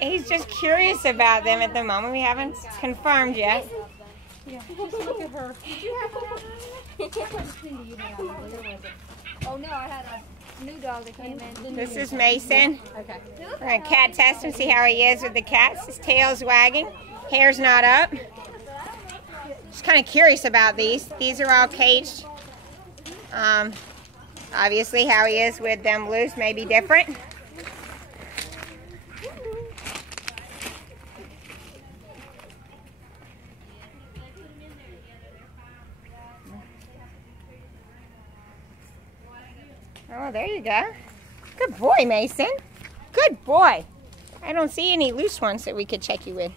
He's just curious about them at the moment. We haven't confirmed yet. Yeah, just look at her. Did you have one? Oh no, I had a new dog that came in. This is Mason. Okay. We're going to cat test him, see how he is with the cats. His tail's wagging. Hair's not up. Just kind of curious about these. These are all caged. Obviously how he is with them loose may be different. Oh, there you go. Good boy, Mason. Good boy. I don't see any loose ones that we could check you with.